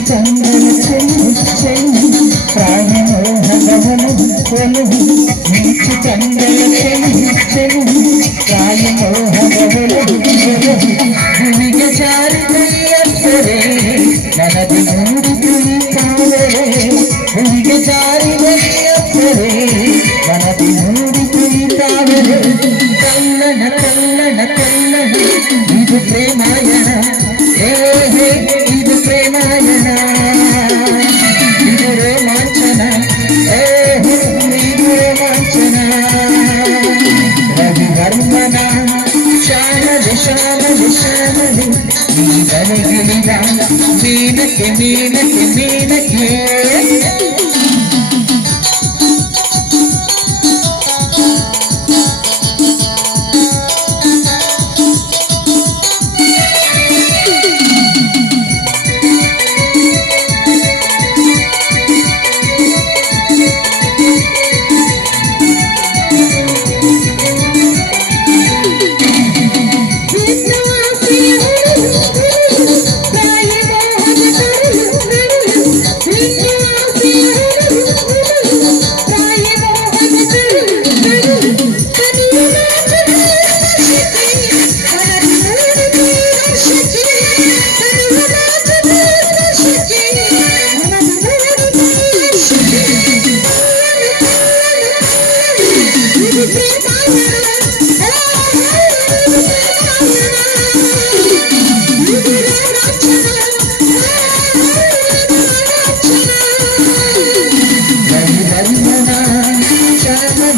చందన చెల్లు ప్రాణమోహగమను కొలు నీచు చందన చెల్లు చెల్లు ప్రాణమోహగమను కొలు భూమిగ జారినయ్యరే ననది మూడుకుని కావరే భూమిగ జారినయ్యరే ననది మూడుకుని కావరే కల్లన కల్లన కల్లన ఇది ప్రేమాయణ சரணது சரணது நீதனகிரிதான் மீனக்கு மீனக்கு மீனக்கு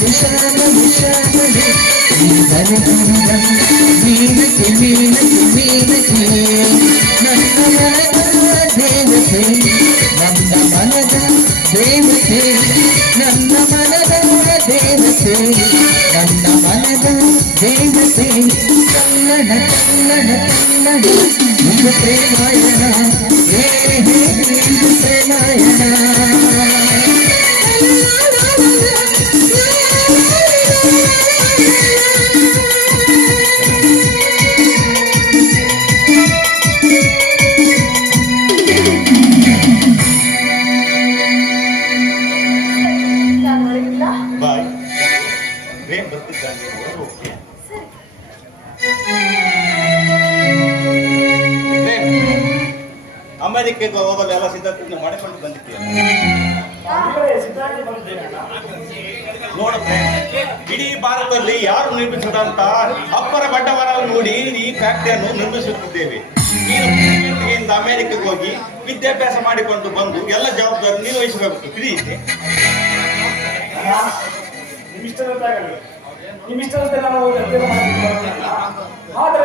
విశాల విశాలే వీరకి వీరకి వీరకి నన్న మనద దేవతే నన్న మనద దేవతే నన్న మనద దేవతే నన్న మనద దేవతే ప్రేమాయణ ఏ ಅಮೆರಿಕೆಗೆ ಹೋಗಲು ಎಲ್ಲ ಸಿದ್ಧತೆ ಮಾಡಿಕೊಂಡು ಬಂದಿದ್ದೀಯ? ನೋಡ ಪ್ರೇಮ್ ಇಡೀ ಭಾರತದಲ್ಲಿ ಯಾರು ನಿರ್ಮಿಸಿದಂತ ಅಪ್ಪರ ಬಂಡವಾಳ ನೋಡಿ ಈ ಫ್ಯಾಕ್ಟರಿಯನ್ನು ನಿರ್ಮಿಸುತ್ತಿದ್ದೇವೆ. ಪ್ರೀತಿಯಿಂದ ಅಮೆರಿಕಕ್ಕೆ ಹೋಗಿ ವಿದ್ಯಾಭ್ಯಾಸ ಮಾಡಿಕೊಂಡು ಬಂದು ಎಲ್ಲ ಜವಾಬ್ದಾರಿ ನಿರ್ವಹಿಸಬೇಕು ಬರುವುದಿಲ್ಲ. ಆದರೆ